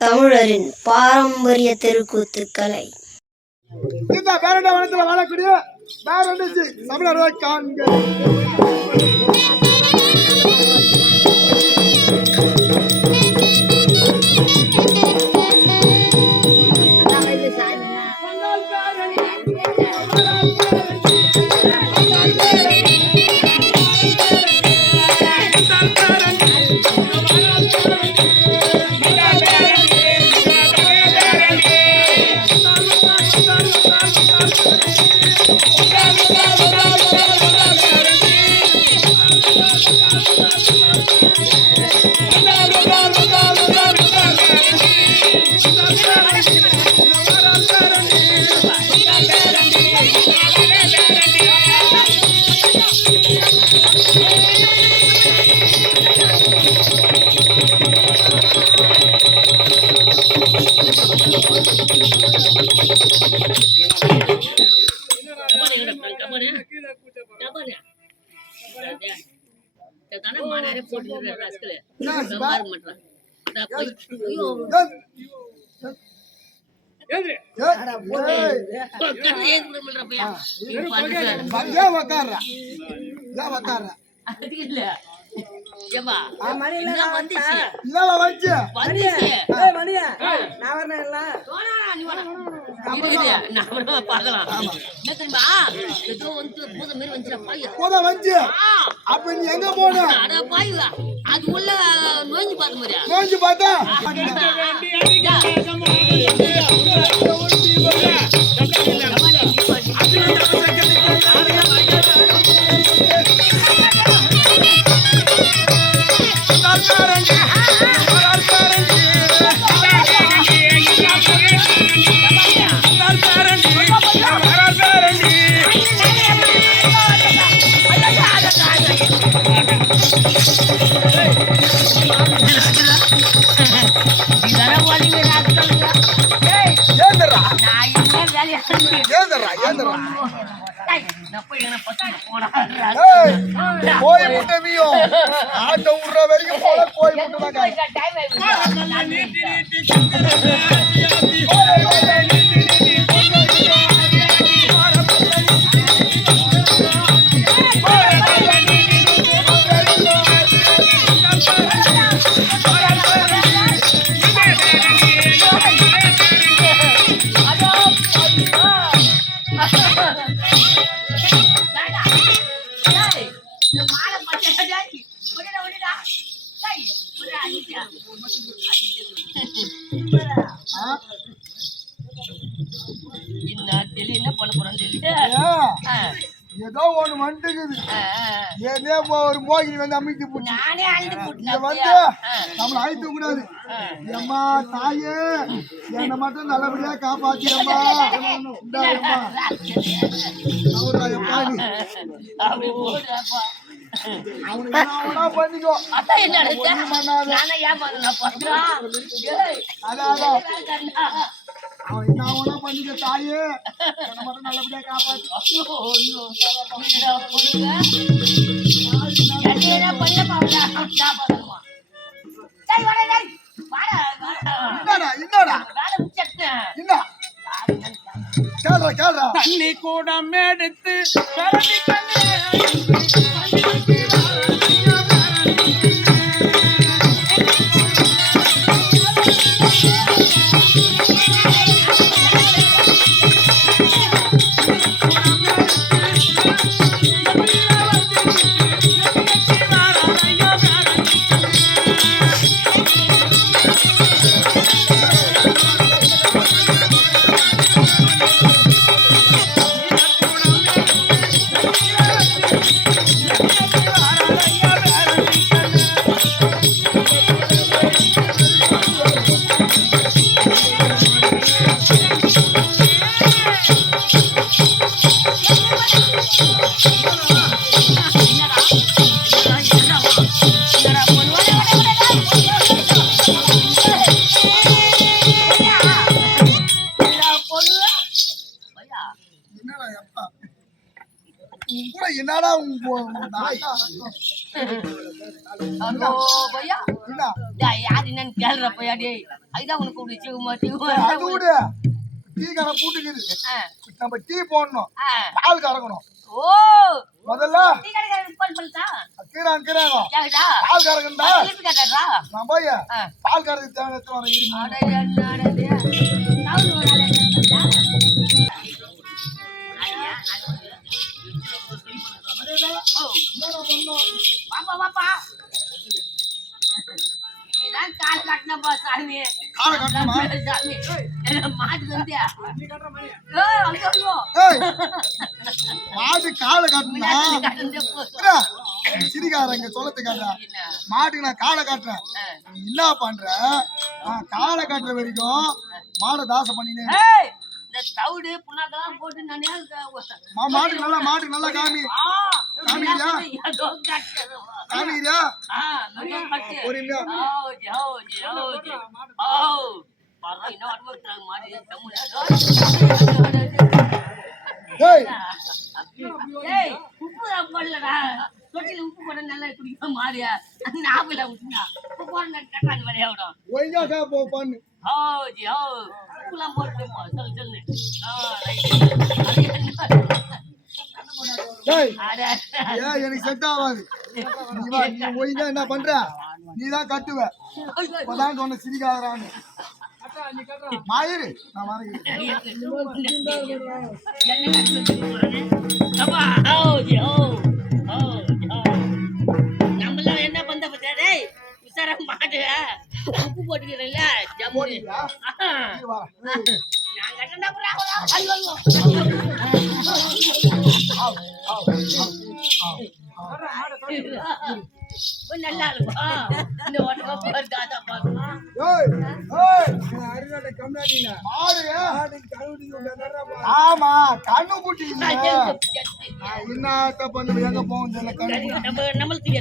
தமிழரின் பாரம்பரிய தெருக்கூத்துக்களை இந்த பேரண்ட வனத்தில் வாழக்கூடிய தமிழரை காண்க. அப்ப நீ எங்க போன? அது உள்ள நோஞ்சு பார்த்த மாதிரியா? நோஞ்சு பார்த்தா போய் முட்டவியோ ஆட்ட விடுற வரைக்கும் போல போய் ஏதோ ஒண்ணு வந்துக்குது. ஏதோ ஒரு மோகினி வந்து அமைத்து போட்டு வந்து நம்மள அழைத்து கூடாது. அம்மா தாயே என்னை மட்டும் நல்லபடியா காப்பாத்தியம்மா. பண்ணிக்கோ அவன் என்ன பண்ணிக்க தாயே என்னை மட்டும் நல்லபடியா காப்பாத்து. தண்ணி கூட எடுத்து கூட என்னடா உங்க நாட்டா அதோ பையா என்ன யார் என்னன்னு கேள்ற பையா டேய் அதுதான் உனக்கு கூப்பிடு அது விடு டீ கடை பூட்டுக்குது நம்ம டீ போடணும் பால் கறக்கணும் ஓ முதல்ல டீ கடைக்காரன் கால் பண்ணிட்டா கீராங்க யாருடா பால் கறக்கண்டா திருப்பி கேட்டாரா நான் போய் பால் கறக்கு தேவை எடுத்து வரேன் இருமா அட என்னடா டேய் நாவு ஒரு ஆளு என்னடா என்னடா பண்ணோம் பாப்பா பாப்பா நீதான் கால் கட்டனப்பா சாமி காலை கட்டணுமா சாமி என்ன மாட்டு வந்தியா ஐயோ ஏய் மாடு காலை கட்டணுமா சிரிக்காரங்க சொல்லத்துக்காரா மாட்டுக்கு நான் காலை காட்டுறேன் நீ என்ன பண்ற நான் காலை காட்டுற வரைக்கும் மாடை தாசம் பண்ணினேன் இந்த தவுடு புண்ணாக்கெல்லாம் போட்டு நானே மாட்டுக்கு நல்லா காமி காமிக்கிறியா காமிக்கிறியா ஒரு நிமிஷம் ஏய் உப்பு போடலடா தொட்டில உப்பு போட நல்லா குடிக்க மாறியா நாவல விட்டுனா உப்பு போட கட்டாது வரையாவிடும் ஒய்யா போ பண்ணு உப்புலாம் போட்டு சொல்லு எனக்கு செட் ஆகாது நீ ஒய்யா என்ன பண்ற நீதான் கட்டுவ இப்பதான் சொன்ன சிரிக்காதான்னு மாயிரு நான் நம்மளாம் என்ன பண்ண பத்தாடே உசார மாட்டு உப்பு போட்டுக்கிறேன்ல ஜம்மு நான் கட்டண்டா நல்லா இருக்கும் இந்த உடம்பு போட்டு தாத்தா பார்க்கலாம் ஆமா கண்ணு குட்டி என்னத்த பண்ணு எங்க போகும் நம்மளுக்கு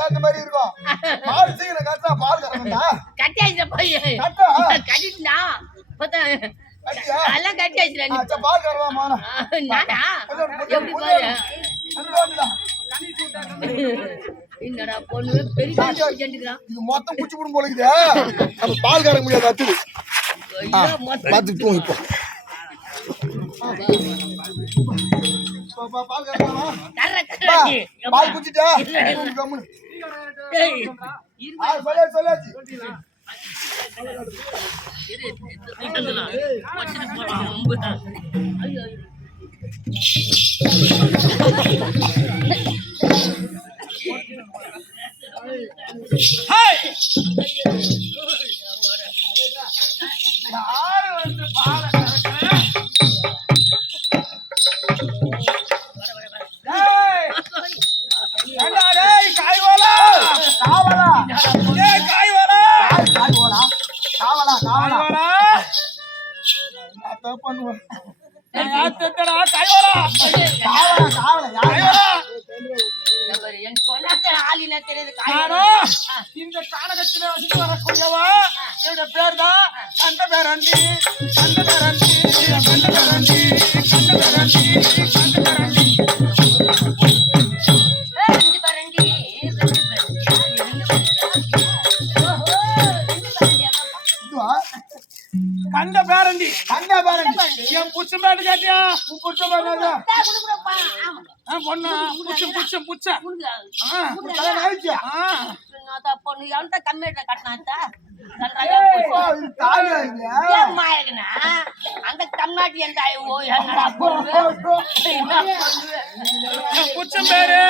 ஏத்த மாதிரி இருக்கும் பால் சீக்கிரம் கட்டா பால் கறக்கண்டா கட்டியாச்சு கட்டிட்டுனா எல்லாம் கட்டியாச்சு பால் கறவா நானா எப்படி பாரு என்னடா பொண்ணு பெரிய இது மொத்தம் குச்சி போடும் போல இருக்குது நம்ம பால் கறக்க முடியாது அத்துது பாத்துட்டு இப்போ பால் கறக்கலாமா பால் குச்சிட்டா சொல்லாச்சு யாரு வந்து பாலை கறக்குறேன் காய்வாலா காவலா காய்வாலா பண்ணுவேன் இந்த கானகத்தில வசித்து வரக்கூடியவா என்னோட பேர் தான் கண்ட பேரண்டி கண்ட பேரண்டி என் புச்சம் பேட்டு கேட்டியா புச்சம் பொண்ணு புச்சம் பொண்ணு எவ்வளோ கம்மியா கட்டினா அந்த கம்நாட்டி எந்த புச்சம் பேரு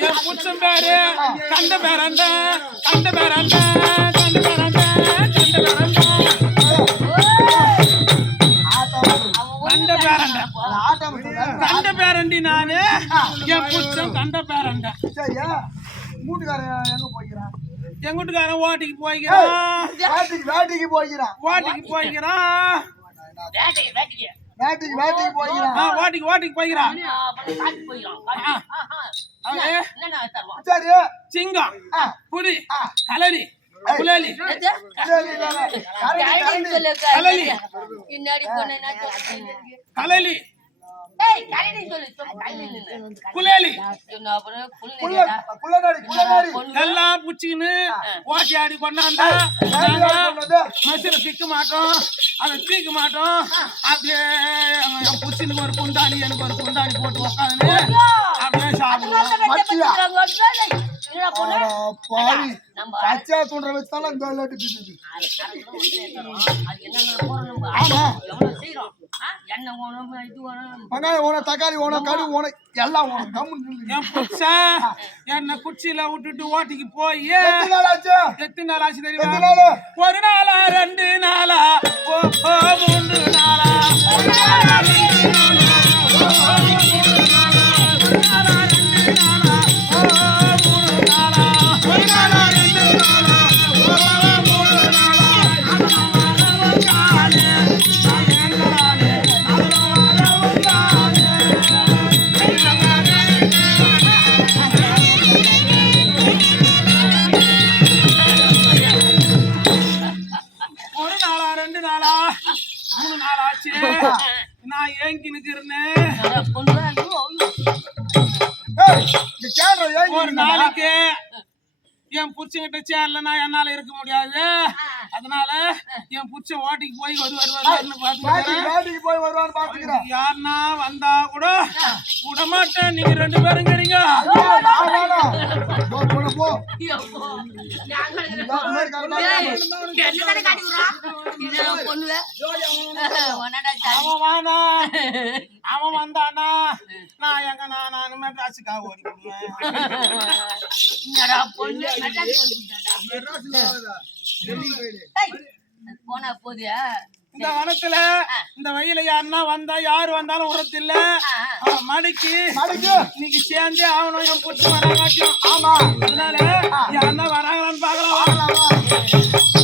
என் புச்சம் பேரு கண்ட பேரண்ட கண்ட பேரண்டி நானு என் புச்சம் கண்ட பேரண்ட மூட்டுக்காரன் எங்க போய்க்கிறான் என் வீட்டுக்காரன் ஓட்டிக்கு போய்க்கிறான் வேட்டைக்கு போய்க்கிறான். ஓட்டிக்கு போய்க்கிறான். அப்புறம் காட்டு போயிடும். அவரு என்னடா தருவான்? சரி. சிங்கம், புலி, கலரி, புலி, கலலி, பின்னாடி போன கலலி, ஏய் கரடி சொல்லு கையில புலேலி என்ன அப்புறம் புல்ல குள்ளநாடி எல்லாம் புச்சின்னு ஓட்டி ஆடி கொண்டாந்தா மசுர திக்க மாட்டோம், அதை தீக்க மாட்டோம். அப்படியே என் புச்சினுக்கு ஒரு குண்டாணி எனக்கு ஒரு குண்டாணி போட்டு உக்காந்து அப்படியே சாப்பிடுவோம். பாவி பச்சை தூண்ட வச்சாலும் இந்த விளையாட்டு பிடிக்குது. வெங்காயம் ஓன, தக்காளி ஓன, கடுகு ஓன, எல்லாம் ஓன. என் புருஷன் என்ன குச்சியில விட்டுட்டு ஓட்டிக்கு போய் எத்தனை நாள் ஆச்சு? எத்தனை நாள் ஆச்சு தெரியுமா? எத்தனை நாள்? ஒரு நாளா, 2 நாளா, 3 நாளா, நான் ஏங்கினுக்கு இருந்தேன். ஒரு நாளைக்கு என் புருஷங்கிட்ட சேர்லன்னா என்னால இருக்க முடியாது. அதனால என் புருஷன் ஓட்டிக்கு போய் வேட்டைக்கு போய் வருவான்னு பாத்துக்கிறேன். யாருன்னா வந்தா கூட விட மாட்டேன். நீங்க 2 பேரும் கேறீங்க. போ அவன் வந்தானா நான் எங்க நான் மெட்ராஸுக்காக ஓடி போனா போதியா இந்த வனத்துல இந்த வெயில யாருன்னா வந்தா யாரு வந்தாலும் உரத்தில்ல மடிக்கு இன்னைக்கு சேர்ந்தே ஆகணும். என் புடிச்சு வராங்காட்டியும். ஆமா. அதனால யாருன்னா வராங்களான்னு பாக்கலாம்.